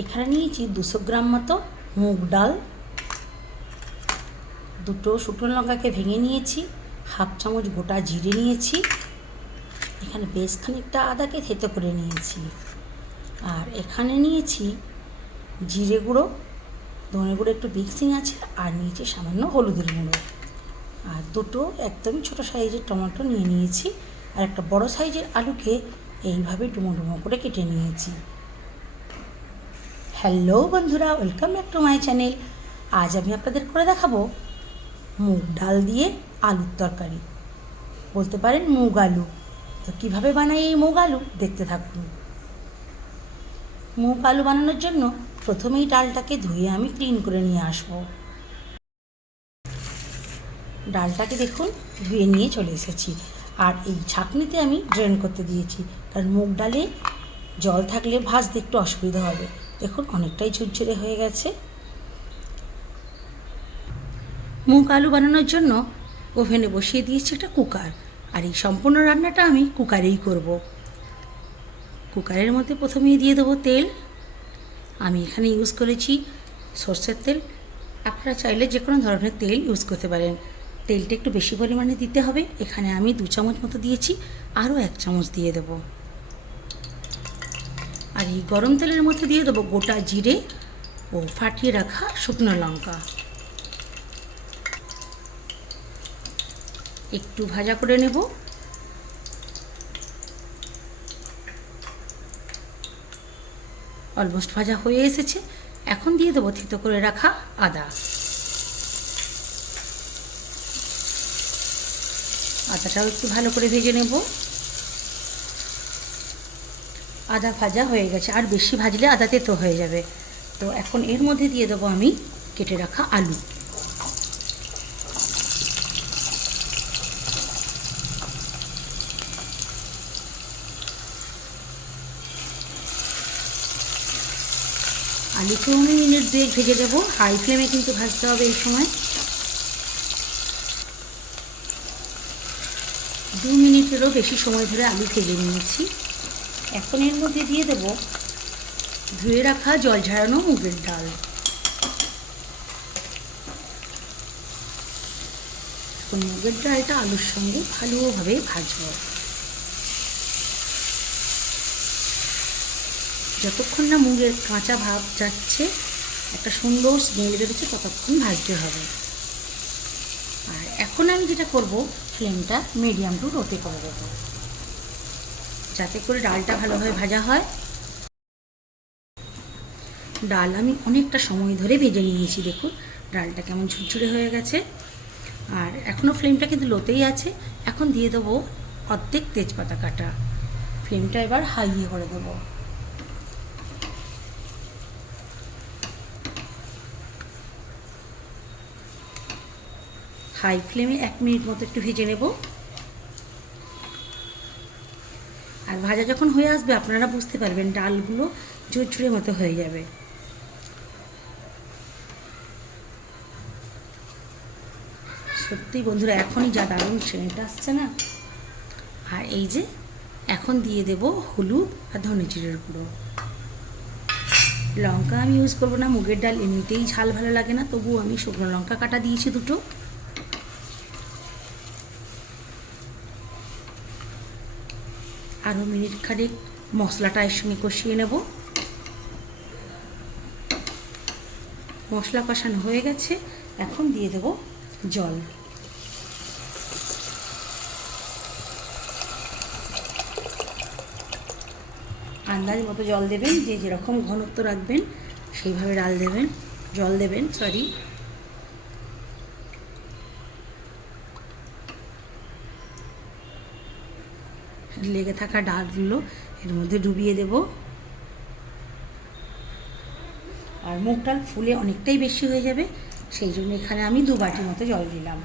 এখানে নিয়েছি 200 গ্রাম মতো মুগ ডাল, দুটো শুকনো লঙ্কাকে ভেঙে নিয়েছি, হাফ চামচ গোটা জিরে নিয়েছি, এখানে বেশ খানিকটা আদাকে থেতো করে নিয়েছি, আর এখানে নিয়েছি জিরে গুঁড়ো, ধনে গুঁড়ো একটু মিক্সিং আছে, আর নিয়েছি সামান্য হলুদের গুঁড়ো, আর দুটো একদমই ছোটো সাইজের টমেটো নিয়ে নিয়েছি, আর একটা বড় সাইজের আলুকে এইভাবে ডুমো ডুমো করে কেটে নিয়েছি। হ্যালো বন্ধুরা, welcome back to my channel. আজ আমি আপনাদের করে দেখাবো মুগ ডাল দিয়ে আলুর তরকারি, বলতে পারেন মুগ আলু। তো কীভাবে বানাই এই মুগ আলু দেখতে থাকুন। মুগ আলু বানানোর জন্য প্রথমেই ডালটাকে ধুয়ে আমি ক্লিন করে নিয়ে আসব। ডালটাকে দেখুন ধুয়ে নিয়ে চলে এসেছি, আর এই ছাঁকনিতে আমি ড্রেন করতে দিয়েছি, কারণ মুগ ডালে জল থাকলে ভাজতে একটু অসুবিধা হবে। দেখুন অনেকটাই ঝুরঝুরে হয়ে গেছে। মুগ আলু বানানোর জন্য ওভেনে বসিয়ে দিয়েছি একটা কুকার, আর এই সম্পূর্ণ রান্নাটা আমি কুকারেই করব। কুকারের মধ্যে প্রথমেই দিয়ে দেবো তেল। আমি এখানে ইউজ করেছি সরষের তেল, আপনারা চাইলে যে কোনো ধরনের তেল ইউজ করতে পারেন। তেলটা একটু বেশি পরিমাণে দিতে হবে। এখানে আমি 2 চামচ মতো দিয়েছি, আরও 1 চামচ দিয়ে দেব। আর এই গরম তেলের মধ্যে দিয়ে দেবো গোটা জিরে ও ফাটিয়ে রাখা শুকনো লঙ্কা। একটু ভাজা করে নেব। অলমোস্ট ভাজা হয়ে এসেছে। এখন দিয়ে দেবো থেতো করে রাখা আদা। আদাটাও একটু ভালো করে ভেজে নেব। আদা ভাজা হয়ে গেছে, আর বেশি ভাজলে আদা তেতো হয়ে যাবে। তো এখন এর মধ্যে দিয়ে দেবো আমি কেটে রাখা আলু। আলুকেও আমি মিনিট 2 ভেজে দেবো। হাই ফ্লেমে কিন্তু ভাজতে হবে এই সময়। 2 মিনিটেরও বেশি সময় ধরে আলু ভেজে নিয়েছি। এখন এর মধ্যে দিয়ে দেবো ধুয়ে রাখা জল ঝরানো মুগের ডাল। এখন মুগের ডালটা আলুর সঙ্গে ভালোভাবে ভাজবো। যতক্ষণ না মুগের কাঁচা ভাব যাচ্ছে, একটা সুন্দর স্মেল বেরোচ্ছে, ততক্ষণ ভাজতে হবে। আর এখন আমি যেটা করব, ফ্লেমটা মিডিয়াম টু লোতে করে দেবো, যাতে করে ডালটা ভালোভাবে ভাজা হয়। ডাল আমি অনেকটা সময় ধরে ভেজে নিয়েছি। দেখুন ডালটা কেমন ঝুরঝুরে হয়ে গেছে। আর এখনও ফ্লেমটা কিন্তু লোতেই আছে। এখন দিয়ে দেবো অর্ধেক তেজপাতা কাটা। ফ্লেমটা এবার হাইয়ে করে দেবো। হাই ফ্লেমে 1 মিনিট মতো একটু ভেজে নেব। আর ভাজা যখন হয়ে আসবে, আপনারা বুঝতে পারবেন ডালগুলো ঝুরঝুরে মতো হয়ে যাবে। সত্যি বন্ধুরা, এখনই যা দারুণ সেন্ট আসছে না। আর এই যে এখন দিয়ে দেব হলুদ আর ধনে জিরের গুঁড়ো। লঙ্কা আমি ইউজ করবো না, মুগের ডাল এমনিতেই ঝাল ভালো লাগে না, তবুও আমি শুকনো লঙ্কা কাটা দিয়েছি 2টো। আরও মিনিট খানেক মশলাটা এর সঙ্গে কষিয়ে নেব। মশলা কষানো হয়ে গেছে। এখন দিয়ে দেব জল। আন্দাজ মতো জল দেবেন, যে যেরকম ঘনত্ব রাখবেন সেইভাবে জল দেবেন। লেগে থাকা ডালগুলো এর মধ্যে ডুবিয়ে দেব। আর মুগ ডাল ফুলে অনেকটাই বেশি হয়ে যাবে, সেই জন্য এখানে আমি 2 বাটি মতো জল দিলাম।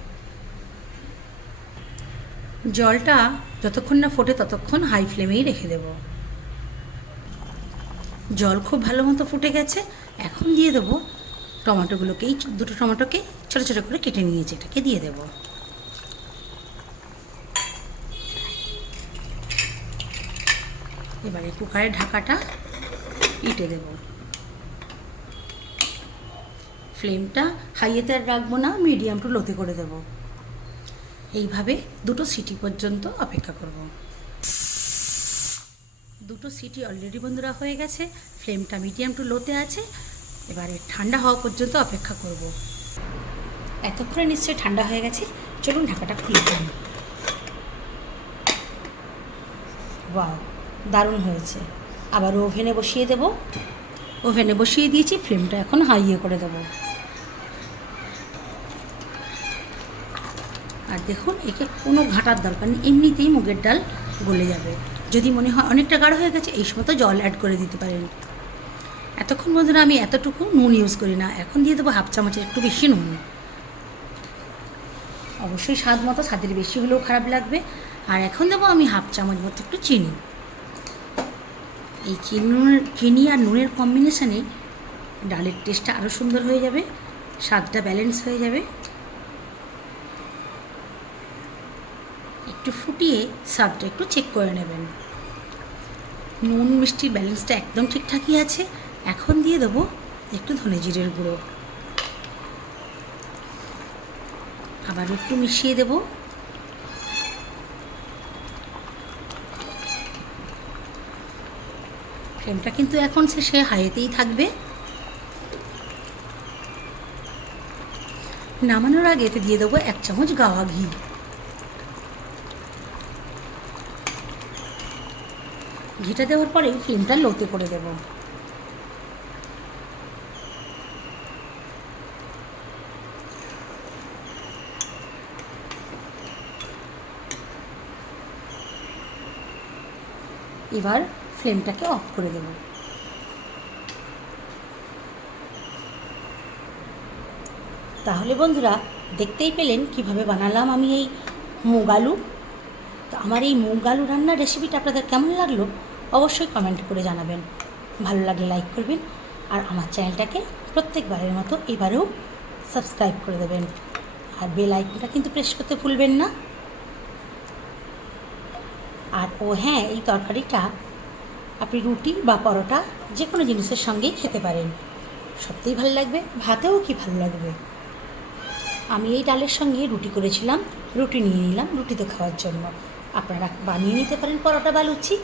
জলটা যতক্ষণ না ফোটে ততক্ষণ হাই ফ্লেমেই রেখে দেব। জল খুব ভালো মতো ফুটে গেছে। এখন দিয়ে দেবো টমেটোগুলোকেই, 2টো টমেটোকে ছোটো ছোটো করে কেটে নিয়েছি, এটাকে দিয়ে দেবো। এবারে কুকারের ঢাকাটা ইটে দেব। ফ্লেমটা হাইয়েতে আর রাখবো না, মিডিয়াম টু লোতে করে দেবো। এইভাবে 2টো সিটি পর্যন্ত অপেক্ষা করব। 2টো সিটি অলরেডি বন্ধুরা হয়ে গেছে, ফ্লেমটা মিডিয়াম টু লোতে আছে। এবারে ঠান্ডা হওয়া পর্যন্ত অপেক্ষা করব। এতক্ষণে নিশ্চয়ই ঠান্ডা হয়ে গেছে, চলুন ঢাকাটা খুলে দিন। বাহ, দারুণ হয়েছে। আবার ওভেনে বসিয়ে দেব। ওভেনে বসিয়ে দিয়েছি, ফ্লেমটা এখন হাইয়ে করে দেব। আর দেখুন, একে কোনো ঘাটার দরকার নেই, এমনিতেই মুগের ডাল গলে যাবে। যদি মনে হয় অনেকটা গাঢ় হয়ে গেছে, এই সময় তো জল অ্যাড করে দিতে পারেন। এতক্ষণ বন্ধুরা আমি এতটুকু নুন ইউজ করি না, এখন দিয়ে দেবো হাফ চামচের একটু বেশি নুন। অবশ্যই স্বাদ মতো, স্বাদের বেশি হলেও খারাপ লাগবে। আর এখন দেবো আমি হাফ চামচ মতো একটু চিনি। এই চিনি আর নুনের কম্বিনেশানে ডালের টেস্টটা আরও সুন্দর হয়ে যাবে, স্বাদটা ব্যালেন্স হয়ে যাবে। একটু ফুটিয়ে স্বাদটা একটু চেক করে নেবেন। নুন মিষ্টির ব্যালেন্সটা একদম ঠিকঠাকই আছে। এখন দিয়ে দেবো একটু ধনে জিরের গুঁড়ো, আবার একটু মিশিয়ে দেব। ফ্লেমটা কিন্তু এখন সে হাইতেই থাকবে। নামানোর আগে এতে দিয়ে দেবো 1 চামচ গাওয়া ঘি। ঘিটা দেওয়ার পরে ফ্লেমটা লোতে করে দেব। এবার ফ্লেমটাকে অফ করে দেব। তাহলে বন্ধুরা দেখতেই পেলেন কিভাবে বানালাম আমি এই মুগ আলু। তো আমার এই মুগ আলু রান্নার রেসিপিটা আপনাদের কেমন লাগলো অবশ্যই কমেন্ট করে জানাবেন। ভালো লাগলে লাইক করবেন, আর আমার চ্যানেলটাকে প্রত্যেকবারের মতো এবারেও সাবস্ক্রাইব করে দেবেন। আর বেল আইকনটা কিন্তু প্রেস করতে ভুলবেন না। আর হ্যাঁ, এই তরকারিটা আপনি রুটি বা পরোটা যে কোনো জিনিসের সঙ্গেই খেতে পারেন, সত্যিই ভালো লাগবে, ভাতেও কি ভালো লাগবে। আমি এই ডালের সঙ্গে রুটি করেছিলাম, রুটি নিয়ে নিলাম রুটিতে খাওয়ার জন্য। আপনারা বানিয়ে নিতে পারেন পরোটা বা লুচি।